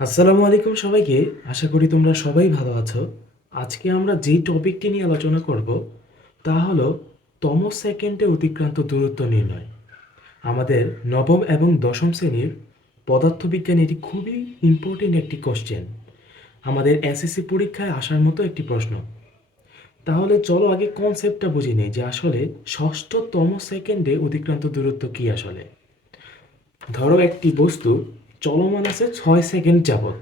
আসসালামু আলাইকুম সবাইকে। আশা করি তোমরা সবাই ভালো আছো। আজকে আমরা যেই টপিকটি নিয়ে আলোচনা করব তা হলো সেকেন্ডে অতিক্রান্ত দূরত্ব নির্ণয়। আমাদের নবম এবং দশম শ্রেণীর পদার্থবিজ্ঞান এটি খুবই ইম্পর্টেন্ট একটি কোশ্চেন, আমাদের এসএসসি পরীক্ষায় আসার মতো একটি প্রশ্ন। তাহলে চলো আগে কনসেপ্টটা বুঝে নেই যে আসলে ষষ্ঠতম সেকেন্ডে অতিক্রান্ত দূরত্ব কি আসলে। ধরো একটি বস্তু চলমান আছে 6 সেকেন্ড যাবত।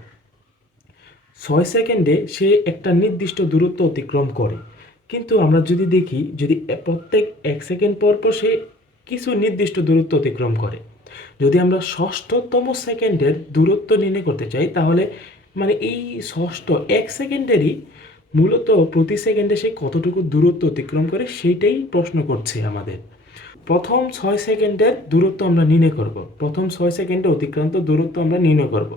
6 সেকেন্ডে সে একটা নির্দিষ্ট দূরত্ব অতিক্রম করে, কিন্তু আমরা যদি দেখি যদি প্রত্যেক 1 সেকেন্ড পর পর সে কিছু নির্দিষ্ট দূরত্ব অতিক্রম করে। যদি আমরা ষষ্ঠতম সেকেন্ডের দূরত্ব নির্ণয় করতে চাই তাহলে মানে এই ষষ্ঠ 1 সেকেন্ডেরই মূলত প্রতি সেকেন্ডে সে কতটুকু দূরত্ব অতিক্রম করে সেইটাই প্রশ্ন করছে আমাদের। প্রথম 6 সেকেন্ডের দূরত্ব আমরা নির্ণয় করব, প্রথম 6 সেকেন্ডে অতিক্রান্ত দূরত্ব আমরা নির্ণয় করব।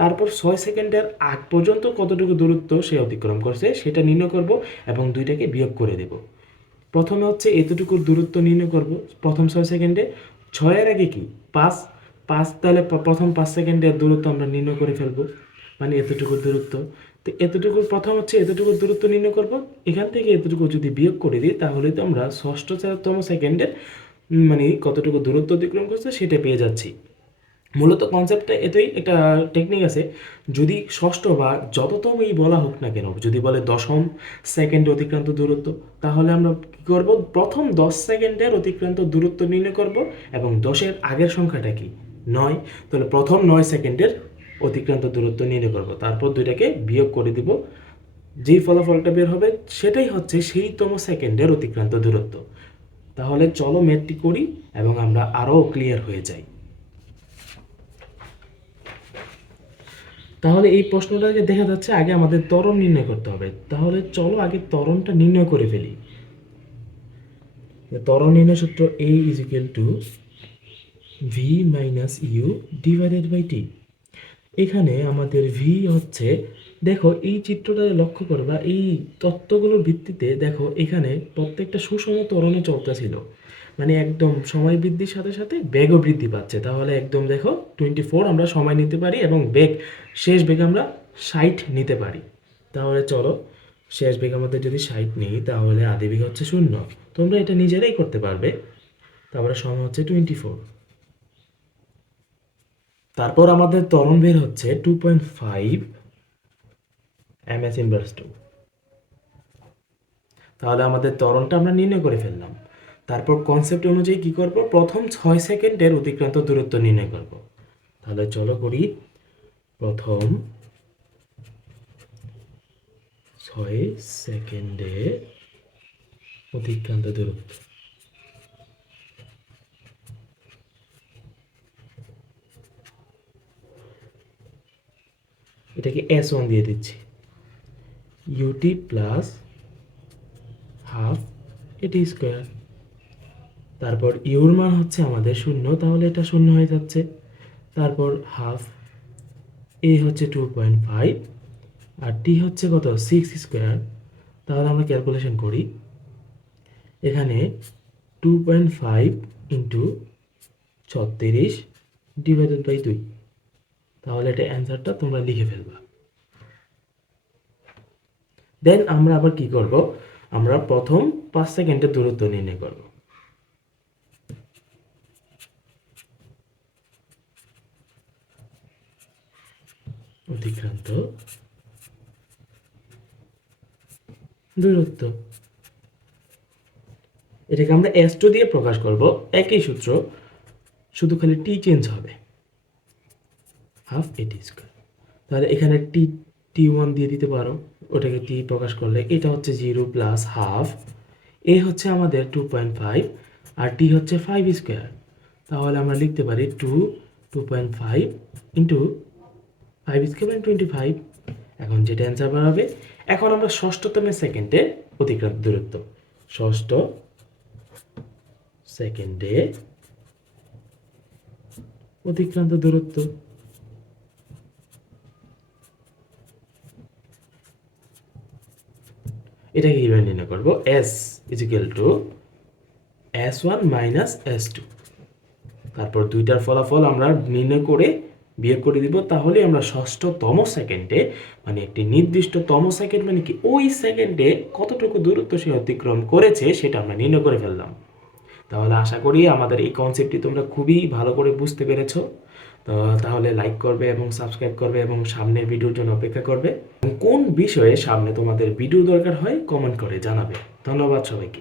তারপর 6 সেকেন্ডের আগ পর্যন্ত কতটুকু দূরত্ব সে অতিক্রম করছে সেটা নির্ণয় করব এবং দুইটাকে বিয়োগ করে দেব। প্রথমে হচ্ছে এতটুকুর দূরত্ব নির্ণয় করব প্রথম 6 সেকেন্ডে। ছয়ের আগে কি 5, 5 তাহলে প্রথম 5 সেকেন্ডের দূরত্ব আমরা নির্ণয় করে ফেলবো, মানে এতটুকুর দূরত্ব। তো এতটুকুর প্রথম হচ্ছে এতটুকুর দূরত্ব নির্ণয় করব, এখান থেকে এতটুকু যদি বিয়োগ করে দিই তাহলে তো আমরা ষষ্ঠতম সেকেন্ডের মানে কতটুকু দূরত্ব অতিক্রম করছে সেটা পেয়ে যাচ্ছি। মূলত কনসেপ্টটা এতই, একটা টেকনিক আছে। যদি ষষ্ঠ বা যততমই বলা হোক না কেন, যদি বলে দশম সেকেন্ডে অতিক্রান্ত দূরত্ব, তাহলে আমরা কী করব, প্রথম 10 সেকেন্ডের অতিক্রান্ত দূরত্ব নির্ণয় করব এবং 10-এর আগের সংখ্যাটা কি 9, তাহলে প্রথম 9 সেকেন্ডের অতিক্রান্ত দূরত্ব নির্ণয় করব, তারপর দুইটাকে বিয়োগ করে দিব। যেই ফলাফলটা বের হবে সেটাই হচ্ছে সেইতম সেকেন্ডের অতিক্রান্ত দূরত্ব। তাহলে চলো ম্যাথটি করি এবং আমরা আরও ক্লিয়ার হয়ে যাই। তাহলে এই প্রশ্নটাকে দেখা যাচ্ছে আগে আমাদের ত্বরণ নির্ণয় করতে হবে। তাহলে চলো আগে ত্বরণটা নির্ণয় করে ফেলি। ত্বরণ নির্ণয় সূত্র A is equal to v minus u divided by t. এখানে আমাদের ভি হচ্ছে, দেখো এই চিত্রটা লক্ষ্য করবা, এই তত্ত্বগুলোর ভিত্তিতে দেখো এখানে প্রত্যেকটা সুষম ত্বরণে চলতেছিল, মানে একদম সময় বৃদ্ধির সাথে সাথে বেগও বৃদ্ধি পাচ্ছে। তাহলে একদম দেখো 24 আমরা সময় নিতে পারি এবং বেগ, শেষ বেগ আমরা 60 নিতে পারি। তাহলে চলো শেষ বেগ আমাদের যদি 60 নিই তাহলে আদি বেগ হচ্ছে 0। তোমরা এটা নিজেরাই করতে পারবে। তারপরে সময় হচ্ছে 24। তারপর আমাদের ত্বরণ বের হচ্ছে 2.5 ms ইনভার্স 2। তাহলে আমাদের ত্বরণটা আমরা নির্ণয় করে ফেললাম। তারপর কনসেপ্ট অনুযায়ী কি করব, প্রথম 6 সেকেন্ডের অতিক্রান্ত দূরত্ব নির্ণয় করব। তাহলে চলো করি। প্রথম 6 সেকেন্ডে অতিক্রান্ত দূরত্ব, এটাকে S1 দিয়ে দিচ্ছি, ইউটি প্লাস হাফ এটি স্কোয়ার। তারপর ইউর মান হচ্ছে আমাদের 0, তাহলে এটা 0 হয়ে যাচ্ছে। তারপর হাফ, এ হচ্ছে 2.5 আর টি হচ্ছে কত 6 স্কোয়ার। তাহলে আমরা ক্যালকুলেশন করি, এখানে 2.5 ইন্টু 36 ডিভাইডেড বাই 2। তাহলে এটা অ্যান্সারটা তোমরা লিখে ফেলবা। দেন আমরা আবার কি করব, আমরা প্রথম 5 সেকেন্ডের দূরত্ব নির্ণয় করব। অতিক্রান্ত দূরত্ব, এটাকে আমরা S2 দিয়ে প্রকাশ করব। একই সূত্র, শুধু খালি টি চেঞ্জ হবে, হাফ এটি স্কোয়ার। তাহলে এখানে টি1 দিয়ে দিতে পারো, ওটাকে টি প্রকাশ করলে এটা হচ্ছে 0 প্লাস হাফ, এ হচ্ছে আমাদের 2.5 আর টি হচ্ছে 5 স্কোয়ার। তাহলে আমরা লিখতে পারি 2.5 ইন্টু 5 স্কোয়ার 25। এখন যেটা অ্যান্সার বাড়াবে, এখন আমরা ষষ্ঠতম সেকেন্ডে অতিক্রান্ত দূরত্ব, ষষ্ঠ সেকেন্ডে অতিক্রান্ত দূরত্ব, এটাকে কীভাবে নির্ণয় করবো, S is equal two S1 minus S2। তারপর দুইটার ফলাফল আমরা নির্ণয় করে বিয়োগ করে দিব, তাহলে আমরা ষষ্ঠতম সেকেন্ডে মানে একটি নির্দিষ্টতম সেকেন্ড মানে কি ওই সেকেন্ডে কতটুকু দূরত্ব সে অতিক্রম করেছে সেটা আমরা নির্ণয় করে ফেললাম। তাহলে আশা করি আমাদের এই কনসেপ্টটি তোমরা খুবই ভালো করে বুঝতে পেরেছো। তো তাহলে লাইক করবে এবং সাবস্ক্রাইব করবে এবং সামনের ভিডিওর জন্য অপেক্ষা করবে। কোন বিষয়ে সামনে তোমাদের ভিডিও দরকার হয় কমেন্ট করে জানাবে। ধন্যবাদ সবাইকে।